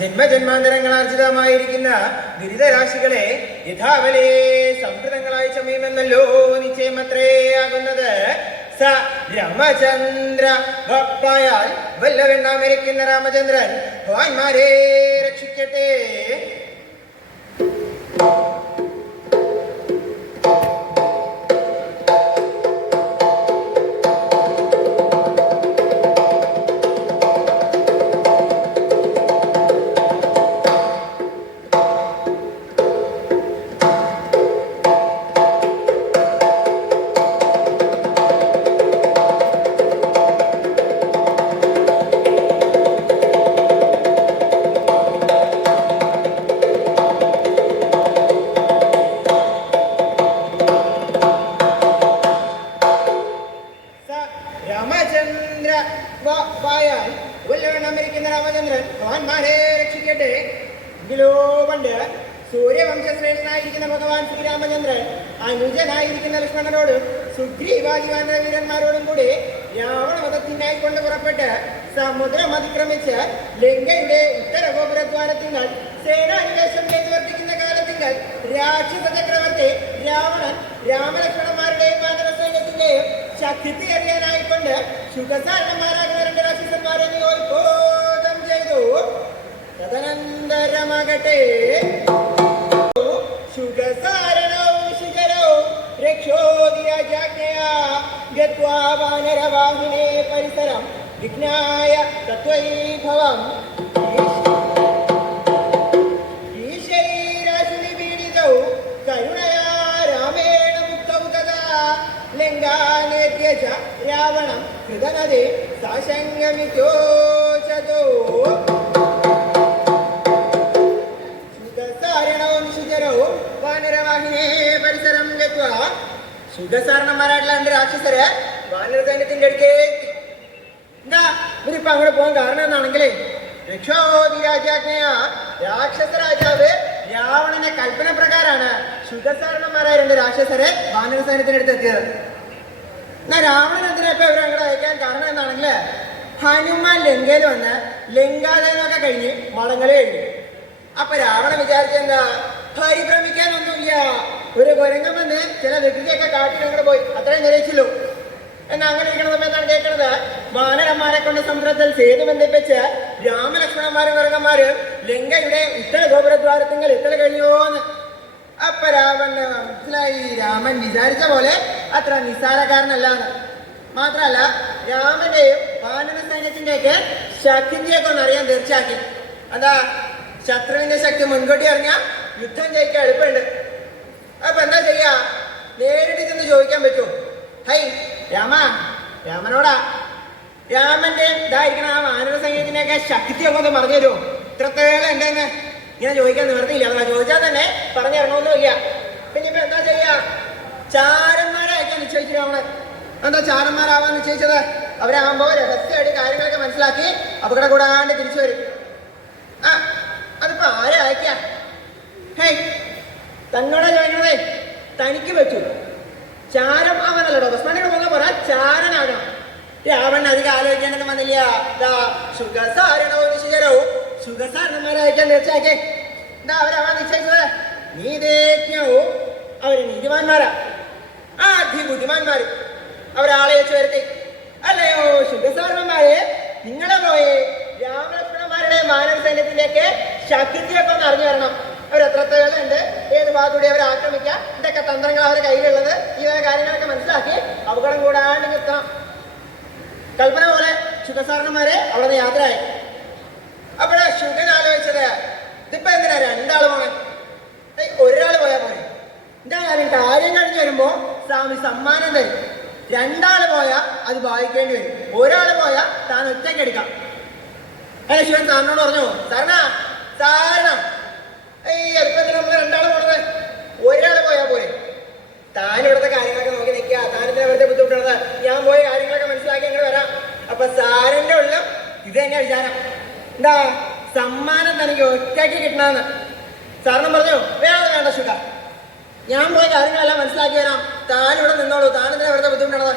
ജന്മജന്മാന്തരങ്ങളാർജിതമായിരിക്കുന്ന ദുരിതരാശികളെ യഥാവലേ സംവൃതങ്ങളായി ചമയുമെന്നല്ലോ നിശ്ചയമത്രേ ആകുന്നത്. സ രാമചന്ദ്ര ഭപ്പായാൽ വല്ലവെണ്ണാമിരിക്കുന്ന രാമചന്ദ്രൻ ഭവാന്മാരെ രക്ഷിക്കട്ടെ. രാമചന്ദ്രൻ ഭഗവാന്മാരെ രക്ഷിക്കട്ടെ. എങ്കിലോ പണ്ട് സൂര്യവംശശ്രേഷ്ഠനായിരിക്കുന്ന ഭഗവാൻ ശ്രീരാമചന്ദ്രൻ അനുജനായിരിക്കുന്ന ലക്ഷ്മണനോടും സുഗ്രീവാദിവാന വീരന്മാരോടും കൂടി രാവണവധത്തിനായി കൊണ്ട് പുറപ്പെട്ട് സമുദ്രം അതിക്രമിച്ച് ലങ്കയുടെ ഉത്തരഗോപുരദ്വാരത്തിങ്കൽ സേനാനിവേശം ചെയ്തു വർദ്ധിക്കുന്ന കാലത്തിങ്കൽ രാക്ഷസ ചക്രവർത്തി രാവണൻ രാമലക്ഷ്മണന്മാരുടെയും വാനരസൈന്യത്തിന്റെയും ശക്തി അറിയാനായിക്കൊണ്ട് ശുഖസാരണന്മാരാകുന്ന രണ്ട് രാക്ഷസന്മാരെ നിയോഗിപ്പോധം ചെയ്തു. തദനന്തരമാകട്ടെ ശുഖസാരണോ ശിഖരോ രക്ഷോദിരാജ്ഞയാ ഗത്വാ വാനരവാഹിനേ പരിസരം വിഘ്നായ തത്വൈഭവം ഈശൈരാശുനി പീഡിതൗ കരുണയാ രാമേണ മുക്തൗ തഥാ ലങ്കാനേത്യ ച രാവണം കൃതനദേ സാശങ്കമിത്യോചതോ. വാനരവാഹിനേ പരിസരം ഗത്വാ സുഖസാരണന്മാരായിട്ടുള്ള രണ്ട് രാക്ഷസര് വാനര സൈന്യത്തിന്റെ അടുക്കേ എന്താ ഇവരിപ്പോ അങ്ങോട്ട് പോകാൻ കാരണം എന്നാണെങ്കിലേ രക്ഷോദിരാജ്ഞയ രാക്ഷസ രാജാവ് രാവണന്റെ കൽപ്പന പ്രകാരമാണ് സുഖസാരണന്മാരായ രണ്ട് രാക്ഷസരെ വാനര സൈന്യത്തിന്റെ അടുത്ത് എത്തിയത്. എന്നാ രാവണൻ എന്തിനൊക്കെ ഇവരെ അങ്ങോട്ട് അയക്കാൻ കാരണം എന്നാണെങ്കില് ഹനുമാൻ ലങ്കയിൽ വന്ന് ലങ്കാദഹനമൊക്കെ കഴിഞ്ഞ് മടങ്ങലേ കഴിഞ്ഞു. അപ്പൊ രാവണൻ വിചാരിച്ചെന്താ പരിഭ്രമിക്കാനൊന്നുമില്ല, ഒരു കുരങ്ങൻ വന്ന് ചില വ്യക്തിയൊക്കെ കാട്ടിൽ അങ്ങോട്ട് പോയി അത്രയും നിരയിച്ചുള്ളൂ. എന്നാ അങ്ങനെ ഇരിക്കണ സമയത്താണ് കേൾക്കണത് വാനരന്മാരെ കൊണ്ട് സമുദ്രത്തിൽ സേതു ബന്ധിപ്പിച്ച് രാമലക്ഷ്മണന്മാരും കുരങ്ങന്മാരും ലങ്കയുടെ ഉത്തര ഗോപുരദ്വാരത്തിങ്കൽ എത്തൽ കഴിഞ്ഞോന്ന്. അപ്പൊ രാവണന് മനസ്സിലായി രാമൻ വിചാരിച്ച പോലെ അത്ര നിസ്സാരക്കാരനല്ലാന്ന്. മാത്രല്ല രാമന്റെയും വാനര സൈന്യത്തിന്റെയൊക്കെ ശക്തിയൊക്കെ ഒന്ന് അറിയാൻ തീർച്ചയാക്കി. അതാ ശത്രുവിന്റെ ശക്തി മുൻകൂട്ടി അറിഞ്ഞാൽ യുദ്ധം ജയിക്കാൻ എളുപ്പമുണ്ട്. അപ്പൊ എന്താ ചെയ്യാ, നേരിട്ട് ചെന്ന് ചോദിക്കാൻ പറ്റുമോ? ഹൈ രാമനോടാ രാമന്റെ ഇതായിരിക്കണ ആ വാനര സൈന്യത്തിന്റെയൊക്കെ ശക്തിയൊക്കെ ഒന്ന് പറഞ്ഞു തരുമോ? ഇത്രത്തേളം ഉണ്ടെന്ന് ഇങ്ങനെ ചോദിക്കാൻ നിവർത്തിയില്ല. അതാ ചോദിച്ചാൽ തന്നെ പറഞ്ഞിറങ്ങണമെന്നില്ല. പിന്നെ ഇപ്പൊ എന്താ ചെയ്യാ, ചാരന്മാരെ അയക്കാൻ നിശ്ചയിച്ചു രാവണൻ. എന്താ ചാരന്മാരാവാൻ നിശ്ചയിച്ചത്? അവരാകുമ്പോ രഹസ്യമായിട്ട് കാര്യങ്ങളൊക്കെ മനസ്സിലാക്കി അപകടം കൂടാണ്ട് തിരിച്ചു വരും. ആ അതിപ്പോ ആരെ അയക്ക? ഹേയ് തന്നോടാ ചോദിക്കണതേ, തനിക്ക് പറ്റൂ. ചാരം ആവാനല്ലോ ഭസ്മനോട് പോകുന്ന പറ ചാരനാകണം. രാവണൻ അധികം ആലോചിക്കേണ്ടത് വന്നില്ല. സുഖസാരണന്മാരെ അയക്കാൻ തീർച്ചയാക്കേ. എന്താ അവരാവാൻ നിശ്ചയിച്ചത്? നീതേജ്ഞവും അവര് നീതിമാന്മാരാ, ബുദ്ധിമാന്മാര്. അവരാളെ വെച്ച് വരുത്തി. അല്ലയോ സുഖസാരണന്മാരെ, നിങ്ങളെ പോയി രാമലക്ഷ്മണന്മാരുടെ വാനര സൈന്യത്തിന്റെയൊക്കെ ശക്തിയൊക്കെ ഒന്ന് അറിഞ്ഞു വരണം. അവരെത്രത്തോളം ഉണ്ട്, ഏത് ഭാഗത്തൂടെ അവരെ ആക്രമിക്കാം, ഇതൊക്കെ തന്ത്രങ്ങൾ അവരുടെ കയ്യിലുള്ളത്, ഈ കാര്യങ്ങളൊക്കെ മനസ്സിലാക്കി അപകടം കൂടാണ്ട് നിർത്തണം. കൽപ്പന പോലെ ശുഖസാരണന്മാരെ അവിടെ നിന്ന് യാത്രയായി. അപ്പോഴാ ശുഗൻ ആലോചിച്ചത്, ഇതിപ്പോ എന്തിനാ രണ്ടാള് പോണേ? ഒരാള് പോയാ പോലെ. എന്താ കാര്യം കഴിഞ്ഞ് വരുമ്പോ സ്വാമി സമ്മാനം തരും. രണ്ടാള് പോയാ അത് വായിക്കേണ്ടി വരും. ഒരാള് പോയാ താൻ ഒറ്റയ്ക്ക് എടുക്കാം. അങ്ങനെ ശിവൻ സാറിനോട് പറഞ്ഞു, സാരണം അതിപ്പോ നമ്മൾ രണ്ടാള് പോണത്, ഒരാള് പോയാ പോലെ. താൻ ഇവിടുത്തെ കാര്യങ്ങളൊക്കെ നോക്കി നിൽക്കുക, താനെന്തിനാ വെറുതെ ബുദ്ധിമുട്ടുള്ളത്? ഞാൻ പോയ കാര്യങ്ങളൊക്കെ മനസ്സിലാക്കി അങ്ങനെ വരാം. അപ്പൊ സാറിന്റെ ഉള്ളിൽ ഇത് തന്നെയാ വിചാരം. എന്താ സമ്മാനം തനിക്ക് ഒറ്റയ്ക്ക് കിട്ടണമെന്ന്. സാറിനും പറഞ്ഞു, വേണ്ട ശുക, ഞാൻ പോയ കാര്യങ്ങളെല്ലാം മനസ്സിലാക്കി വരാം, താൻ ഇവിടെ നിന്നോളൂ, താനെന്തിനാ വെറുതെ ബുദ്ധിമുട്ടുള്ളത്?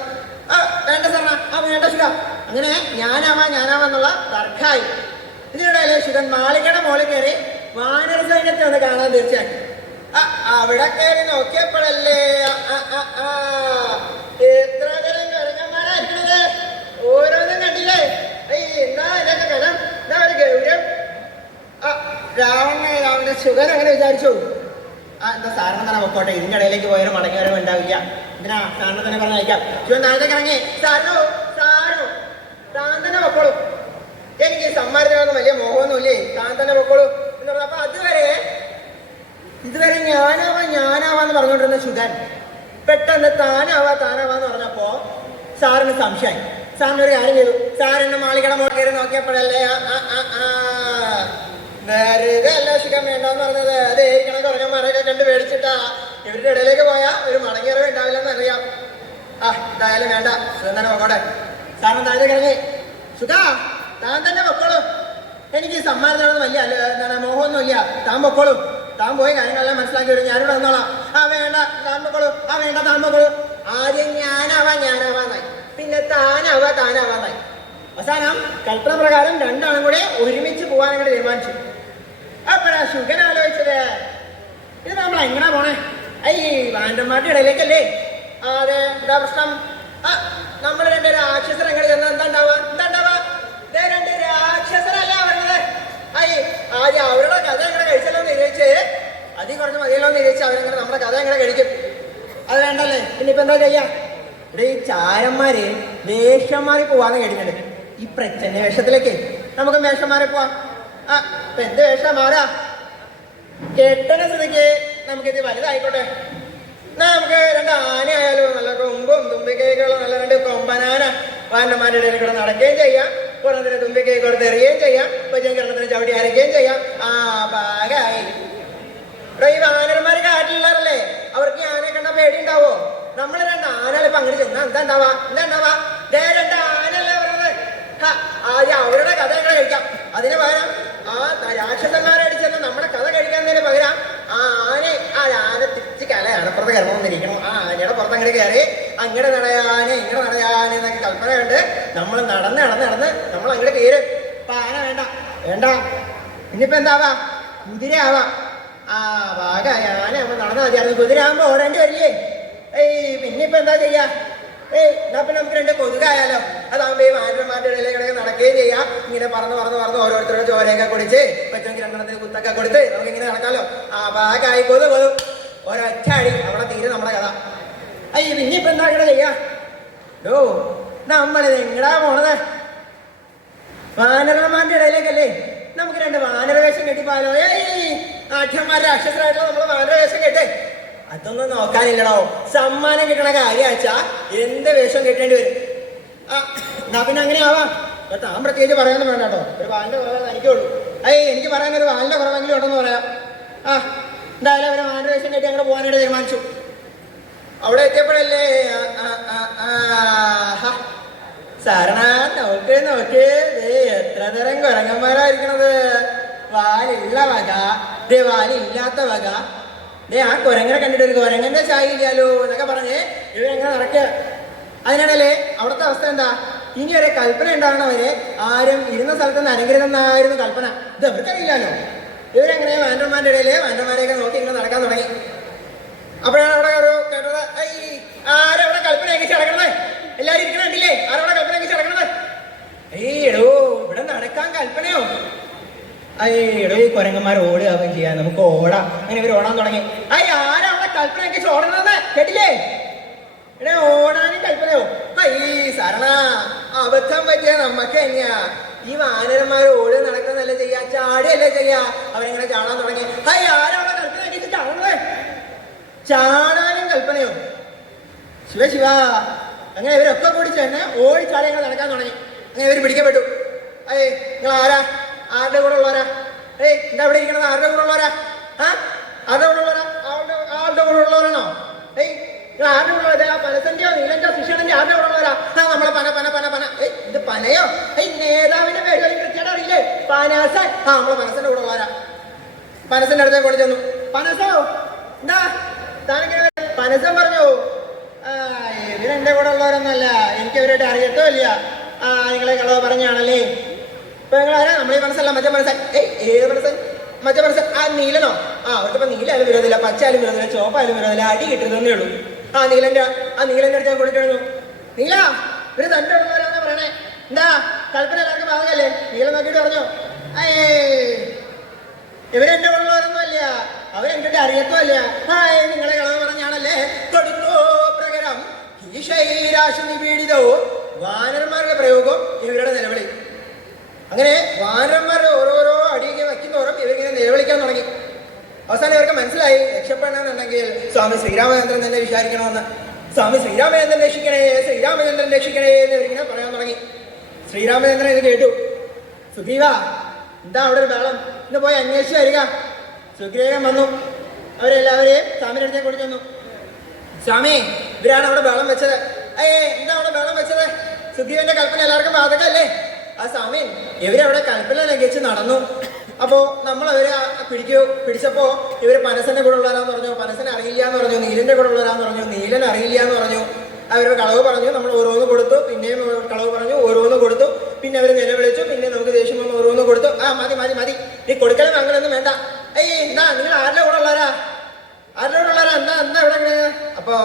വേണ്ട സാറിന, വേണ്ട ശുക. അങ്ങനെ ഞാനാവാന്നുള്ള തർക്കമായി. ഇതിനിടയിലെ ശുഗൻ മാളികയുടെ മോളിൽ കയറി വാനര സൈന്യത്തെ ഒന്ന് കാണാൻ തീർച്ചയായും. അവിടെ കയറി നോക്കിയപ്പോഴല്ലേ എത്ര തരം കരങ്ങന്മാരായിരിക്കണത്. ഓരോന്നും കണ്ടില്ലേ? എന്താ ഇതൊക്കെ കലം, എന്താ ഒരു ഗൗരവം. രാവണ ശുഗൻ അങ്ങനെ വിചാരിച്ചു. എന്താ സാറിന് തന്നെ പൊക്കോട്ടെ, ഇതിന്റെ ഇടയിലേക്ക് പോയാലും മടങ്ങി വരവ് ഉണ്ടാവില്ല. എന്തിനാ സാറിനെ തന്നെ പറഞ്ഞയക്കാം. ശിവൻ താഴത്തേക്ക് ഇറങ്ങി. സാറിനോ താൻ തന്നെ പൊക്കോളൂ, എനിക്ക് സമ്മാനത്തിനൊന്നും വലിയ മോഹമൊന്നുമില്ലേ, താൻ തന്നെ പൊക്കോളൂ എന്ന് പറഞ്ഞു. അപ്പൊ ഇതുവരെ ഞാനാവാന്ന് പറഞ്ഞുകൊണ്ടിരുന്ന ശുഗൻ പെട്ടെന്ന് താനാവാന്ന് പറഞ്ഞപ്പോ സാറിന് സംശയമായി. സാറിന് ഒരു കാര്യം ചെയ്തു. സാറിന്റെ മാളികയുടെ മോളിൽ കയറി നോക്കിയപ്പോഴല്ലേ വെറുതെ അല്ല ശുഗൻ വേണ്ടെന്ന് പറഞ്ഞത്. അത് ഏരിക്കണ കുറഞ്ഞന്മാരൊക്കെ കണ്ട് പേടിച്ചിട്ടാ. ഇവരുടെ ഇടയിലേക്ക് പോയാ ഒരു മടങ്ങിയറവ് ഉണ്ടാവില്ലെന്ന് അറിയാം. എന്തായാലും വേണ്ട, ശുഗൻ തന്നെ പൊക്കോട്ടെ. സാറിന് താഴത്തേക്ക് ഇറങ്ങി. ശുഗ താൻ തന്നെ പൊക്കോളൂ, എനിക്ക് സമ്മാനത്തിനൊന്നും വലിയ എന്താണ് മോഹമൊന്നുമില്ല, താൻ പൊക്കോളൂ. താൻ പോയി കാര്യങ്ങളെല്ലാം മനസ്സിലാക്കി വരും, ഞാനിവിടെ വന്നോളാം. വേണ്ട താൻ പൊക്കോളൂ, വേണ്ട താൻ പൊക്കോളൂ. ആദ്യം ഞാനാവാന്നായി, പിന്നെ താനാവാന്നായി. അവസാനം കൽപ്പന പ്രകാരം രണ്ടാളും കൂടെ ഒരുമിച്ച് പോകാനങ്ങോട്ട് തീരുമാനിച്ചു. അപ്പോഴാ ശുഗൻ ആലോചിച്ചത്, ഇത് നമ്മൾ എങ്ങനെ പോണേ? വാൻഡന്മാരുടെ ഇടയിലേക്കല്ലേ? അതെ, എന്താ പ്രശ്നം? നമ്മൾ രണ്ട് രാക്ഷസർ എങ്ങനെ ചെന്നാൽ എന്താ ഉണ്ടാവാ? രണ്ട് രാക്ഷസരല്ല പറഞ്ഞത്. ആദ്യം അവരുടെ കഥ എങ്ങനെ കഴിച്ചല്ലോ എന്ന് നിരീക്ഷിച്ച്, അതി കുറഞ്ഞ് മതിയല്ലോ എന്ന് നിരീക്ഷിച്ച് അവരെങ്ങനെ നമ്മുടെ കഥ എങ്ങനെ കഴിക്കും? അത് വേണ്ടല്ലേ? പിന്നിപ്പോ എന്താ ചെയ്യാ? ഇവിടെ ഈ ചാരന്മാര് വേഷന്മാരി പോവാന്ന് കേട്ടിട്ടുണ്ട്. ഈ പ്രച്ഛന്ന വേഷത്തിലേക്ക് നമുക്ക് വേഷന്മാരെ പോവാം. ഇപ്പൊ എന്ത് വേഷമാരാ? കെട്ടണ സ്ഥിതിക്ക് നമുക്കിത് വലുതായിക്കോട്ടെ. നമുക്ക് രണ്ട് ആന ആയാലും നല്ല കൊമ്പും തുമ്പിക്കൈകളും നല്ല രണ്ട് കൊമ്പനാന വാനന്മാരുടെ ഇടയിൽ കൂടെ നടക്കുകയും ചെയ്യാം. കുറഞ്ഞതിന് തുമ്പിക്കൈ കൊടുത്ത് എറിയുകയും ചെയ്യാം. കിരണത്തിന് ചവിട്ടി അരയ്ക്കുകയും ചെയ്യാം. ഭാഗമായി. ഇവിടെ ഈ വാനന്മാര് കാട്ടിലുള്ളവരല്ലേ, അവർക്ക് ഈ ആനയെ കണ്ടാ പേടി ഉണ്ടാവോ? നമ്മൾ രണ്ട് ആനകൾ ഇപ്പൊ അങ്ങനെ ചെന്നാ എന്താ ഉണ്ടാവാ? രണ്ട് ആനല്ലേ പറഞ്ഞത്. ആദ്യം അവരുടെ കഥ എങ്ങനെ കഴിക്കാം. അതിന് പകരം രാക്ഷസന്മാരെ അടിച്ചെന്ന് നമ്മുടെ കഥ കഴിക്കുന്നതിന് പകരം ആന തിരിച്ച് അണപ്പുറത്ത് കയറണമെന്നിരിക്കണം. ആനയുടെ പുറത്ത് അങ്ങനെ കയറി അങ്ങനെ നടയാനെ ഇങ്ങനെ നടയാനെ എന്നൊക്കെ കൽപ്പന കണ്ട് നമ്മൾ നടന്ന് നമ്മൾ അങ്ങോട്ട് കയറി. അപ്പൊ ആന വേണ്ട ഇനിയിപ്പോ എന്താവാ? കുതിരയാവാം. ഭാഗമായി. ആന ആവുമ്പോ നടന്നാൽ മതിയായിരുന്നു. കുതിരയാകുമ്പോ ഓടേണ്ടി വരില്ലേ? പിന്നിപ്പോ എന്താ ചെയ്യാ? എന്നാ പിന്നെ നമുക്ക് രണ്ട് കൊതുകായാലോ? അതാകുമ്പോ ഈ വാനന്മാരുടെ ഇടയിലേക്ക് നടക്കുകയും ചെയ്യാം. ഇങ്ങനെ പറന്ന് ഓരോരുത്തരുടെ ചോരയൊക്കെ കുടിച്ച് പറ്റുമെങ്കിൽ രണ്ടെണ്ണത്തിന് കുത്തൊക്കെ കൊടുത്ത് നമുക്ക് ഇങ്ങനെ നടക്കാമല്ലോ. ഭാഗമായി. കൊതു ഒരൊറ്റ അടി അവിടെ തീരെ നമ്മുടെ കഥ. പിന്നിപ്പോ എന്താ ഇവിടെ ചെയ്യാ? നമ്മളിത് എങ്ങടാ പോണത്? വാനരന്മാരുടെ ഇടയിലേക്കല്ലേ? നമുക്ക് രണ്ട് വാനരവേഷം കെട്ടിപ്പാലോ? ആഠ്യന്മാരുടെ അക്ഷരമായിട്ടുള്ള നമ്മള് വാനരവേഷം കെട്ടേ. അതൊന്നും നോക്കാനില്ലടോ. സമ്മാനം കിട്ടണ കാര്യാച്ചാ എന്ത് വേഷം കെട്ടേണ്ടി വരും. എന്നാ പിന്നെ അങ്ങനെ ആവാം. താൻ പ്രത്യേകിച്ച് പറയാനൊന്നും വേണ്ട കേട്ടോ. ഒരു വാലിന്റെ കുറവേ എനിക്കുള്ളൂ. എനിക്ക് പറയാൻ ഒരു വാലിന്റെ കുറവെങ്കിലും ഉണ്ടെന്ന് പറയാം. എന്തായാലും അവരെ വാനരവേഷം കെട്ടി അങ്ങനെ പോകാനായിട്ട് തീരുമാനിച്ചു. അവിടെ എത്തിയപ്പോഴല്ലേ സാരണ നോക്ക് എത്ര തരം കുരങ്ങന്മാരായിരിക്കണത്. വാലുള്ള വക, വാലില്ലാത്ത വക. ആ കുരങ്ങനെ കണ്ടിട്ട് ഒരു കുരങ്ങന്റെ ചായ ഇല്ലാലോ എന്നൊക്കെ പറഞ്ഞ് ഇവരെങ്ങനെ നടക്കുക. അതിനിടയിലെ അവിടുത്തെ അവസ്ഥ എന്താ? ഇനി ഒരു കൽപ്പന ഉണ്ടാകണവരെ ആരും ഇരുന്ന സ്ഥലത്ത് നിന്ന് അനുഗ്രഹമെന്നായിരുന്നു കൽപ്പന. ഇത് അവർക്കറിയില്ലാലോ. ഇവരെങ്ങനെ വാനന്മാരുടെ ഇടയിലെ വാനന്മാരെയൊക്കെ നോക്കി ഇങ്ങനെ നടക്കാൻ തുടങ്ങി. അപ്പോഴാണ് അവിടെ ഒരു കേട്ടത്, ആരവിടെ കൽപ്പന എങ്കിച്ച് നടക്കണത്? എല്ലാരും ഇരിക്കണില്ലേ? ആരവിടെ കൽപ്പന എങ്കിച്ച് നടക്കണത്? എടോ ഇവിടെ നടക്കാൻ കൽപ്പനയോ? എടോ ഈ കുരങ്ങന്മാർ ഓടുകയും ചെയ്യാൻ നമുക്ക് ഓടാം. അങ്ങനെ ഇവർ ഓടാൻ തുടങ്ങി. ആരവിടെ കൽപ്പന എങ്കിച്ച് ഓടണമെന്ന് കേട്ടില്ലേ? ഓടാനും കൽപ്പനയോ? സരണ അബദ്ധം പറ്റിയ നമ്മക്ക് എങ്ങനെയാ? ഈ വാനരന്മാർ ഓടി നടക്കുന്നല്ലേ ചെയ്യാ, ചാടിയല്ലേ ചെയ്യാ. അവരെങ്ങനെ ചാടാൻ തുടങ്ങി. ആരവിടെ കൽപ്പന എങ്കിച്ച് ചാടണത്? ചാടാനും കൽപ്പനയോ? ശിവ അങ്ങനെ ഇവരൊക്കെ കൂടി ചേർന്ന് ഓടിച്ചാടി ഞങ്ങൾ നടക്കാൻ തുടങ്ങി. അങ്ങനെ ഇവർ പിടിക്കപ്പെട്ടു. നിങ്ങൾ ആരാ? ആരുടെ കൂടെ ഉള്ളവരാ? എന്താ ഇവിടെ ഇരിക്കണത്? ആരുടെ കൂടെ ഉള്ളവരാ? ആരുടെ കൂടെ ഉള്ളവരാ? ആരുടെ കൂടെ ഉള്ളവരാണോ? നിങ്ങൾ ആരുടെ കൂടെ ഉള്ളത്? പനസന്റെയോ നീലന്റെ ശിഷ്യണന്റെ ആരുടെ കൂടെ ഉള്ളവരാ? നമ്മളെ പന പന പന പന. ഇത് പനയോ? നേതാവിന്റെ പേര് കൃത്യമായിട്ട് അറിയില്ലേ? പനസൻ. നമ്മളെ പനസന്റെ കൂടെ ഉള്ളവരാ. പനസന്റെ അടുത്തേക്ക് കൊണ്ട് ചെന്നു. പനസോ എന്താ താനിങ്ങനെ? പനസൻ പറഞ്ഞു, ഇവരെന്റെ കൂടെ ഉള്ളവരൊന്നല്ല, എനിക്ക് ഇവരായിട്ട് അറിയത്തോ ഇല്ല. നിങ്ങളെ കളവ് പറഞ്ഞാണല്ലേ. ഇപ്പൊ നിങ്ങൾ ആരാ നമ്മളീ മനസ്സല്ല മറ്റേ മനസ്സൻ. ഏത് മനസ്സൻ? മറ്റേ മനസ്സൻ. ആ നീലനോ? അവർക്കിപ്പോ നീലായാലും വിരോധമില്ല, പച്ചയായാലും വിരോധമില്ല, ചോപ്പായാലും വിരോധമില്ല, അടി കിട്ടുന്നതേ ഉള്ളൂ. നീലന്റെ അടുത്ത് ഞാൻ കൊടുത്തിരുന്നു. നീല ഇവര് തന്റെ ഉള്ളവരാന്നാ പറയണേ. എന്താ കൽപ്പന എല്ലാവർക്കും ബാധകല്ലേ? നീല നോക്കിയിട്ട് പറഞ്ഞോ ഇവരെന്റെ ഉള്ളവരൊന്നും അല്ല, അവരെന്റെ അറിയത്തുമല്ല. നിങ്ങളെ കളവ് പറഞ്ഞാണല്ലേ കൊടുത്തോ പ്രകരം ഈശൈരാശിപീഡിതോ. വാനരന്മാരുടെ പ്രയോഗം ഇവരുടെ നിലവിളി. അങ്ങനെ വാനരന്മാരുടെ ഓരോരോ അടിയൊക്കെ വയ്ക്കുന്നോറും ഇവരിങ്ങനെ നിലവിളിക്കാൻ തുടങ്ങി. അവസാനം ഇവർക്ക് മനസ്സിലായി രക്ഷപ്പെടണമെന്നുണ്ടെങ്കിൽ സ്വാമി ശ്രീരാമചന്ദ്രൻ തന്നെ വിചാരിക്കണമെന്ന്. സ്വാമി ശ്രീരാമചന്ദ്രൻ രക്ഷിക്കണേ, ശ്രീരാമചന്ദ്രൻ രക്ഷിക്കണേ എന്ന് ഇവരിങ്ങനെ പറയാൻ തുടങ്ങി. ശ്രീരാമചന്ദ്രൻ ഇത് കേട്ടു. സുഗ്രീവ എന്താ അവിടെ ഒരു ബഹളം? ഇന്ന് പോയി അന്വേഷിച്ച് വരിക. സുഗ്രീവൻ വന്നു. അവരെല്ലാവരെയും സ്വാമിയുടെ അടുത്തേക്ക് കൊണ്ടു ചെന്നു. സ്വാമി ഇവരാണ് അവിടെ ബഹളം വെച്ചത്. എന്താ അവിടെ ബഹളം വെച്ചത്? സുഗ്രീവന്റെ കൽപ്പന എല്ലാവർക്കും ബാധകല്ലേ? സ്വാമി ഇവരവിടെ കൽപ്പന ലംഘിച്ച് നടന്നു. അപ്പോ നമ്മൾ അവരെ പിടിച്ചപ്പോ ഇവര് പനസന്റെ കൂടെ ഉള്ളവരാന്ന് പറഞ്ഞു, പനസനെ അറിയില്ല എന്ന് പറഞ്ഞു. നീലന്റെ കൂടെ ഉള്ളവരാന്ന് പറഞ്ഞു, നീലൻ അറിയില്ല എന്ന് പറഞ്ഞു. അവരുടെ കളവ് പറഞ്ഞു, നമ്മൾ ഓരോന്ന് കൊടുത്തു. പിന്നെയും കളവ് പറഞ്ഞു, ഓരോന്ന് കൊടുത്തു. പിന്നെ അവര് നിലവിളിച്ചു. പിന്നെ നമുക്ക് ദേഷ്യം വന്ന് ഓരോന്ന് കൊടുത്തു. മതി മതി മതി, ഈ കൊടുക്കലും അങ്ങനൊന്നും വേണ്ട. എന്താ നിങ്ങൾ ആരുടെ കൂടെ ഉള്ളവരാ? ആരുടെ കൂടെ ഉള്ളവരാ? എന്താ ഇവിടെ? അപ്പൊ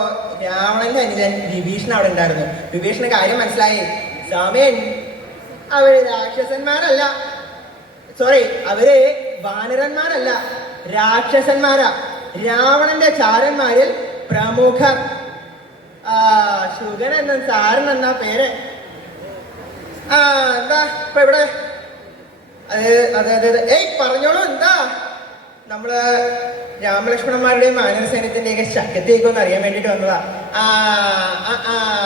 രാവണന്റെ അനിയൻ വിഭീഷണൻ അവിടെ ഉണ്ടായിരുന്നു. വിഭീഷണ കാര്യം മനസ്സിലായി. സ്വാമിയൻ അവര് രാക്ഷസന്മാരല്ല, സോറി അവര് വാനരന്മാരല്ല, രാക്ഷസന്മാരാ. രാവണന്റെ ചാരന്മാരിൽ പ്രമുഖർ. ശുഗൻ എന്ന സാരൻ എന്നാ പേര്. എന്താ ഇപ്പൊ ഇവിടെ? അതെ അതെ അതെ അതെ. പറഞ്ഞോളൂ. എന്താ? നമ്മള് രാമലക്ഷ്മണന്മാരുടെയും വാനരസൈന്യത്തിന്റെയൊക്കെ ശക്തിയൊക്കെ ഒന്ന് അറിയാൻ വേണ്ടിട്ട് വന്നതാ.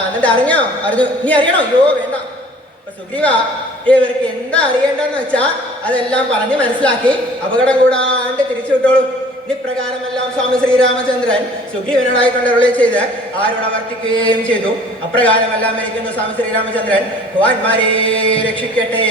എന്നിട്ട് അറിഞ്ഞു. നീ അറിയണോ? അയ്യോ വേണ്ട. സുഗ്രീവ ഇവർക്ക് എന്താ അറിയേണ്ടെന്ന് വെച്ചാ അതെല്ലാം പറഞ്ഞ് മനസ്സിലാക്കി അപകടം കൂടാണ്ട് തിരിച്ചു വിട്ടോളൂ. ഇപ്രകാരമെല്ലാം സ്വാമി ശ്രീരാമചന്ദ്രൻ സുഗ്രീവനോടായിക്കൊണ്ട് അരുളി ചെയ്ത് ആരോട് വർത്തിക്കുകയും ചെയ്തു. അപ്രകാരമെല്ലാം ഇരിക്കുന്ന സ്വാമി ശ്രീരാമചന്ദ്രൻ ഭഗവാന്മാരെ രക്ഷിക്കട്ടെ.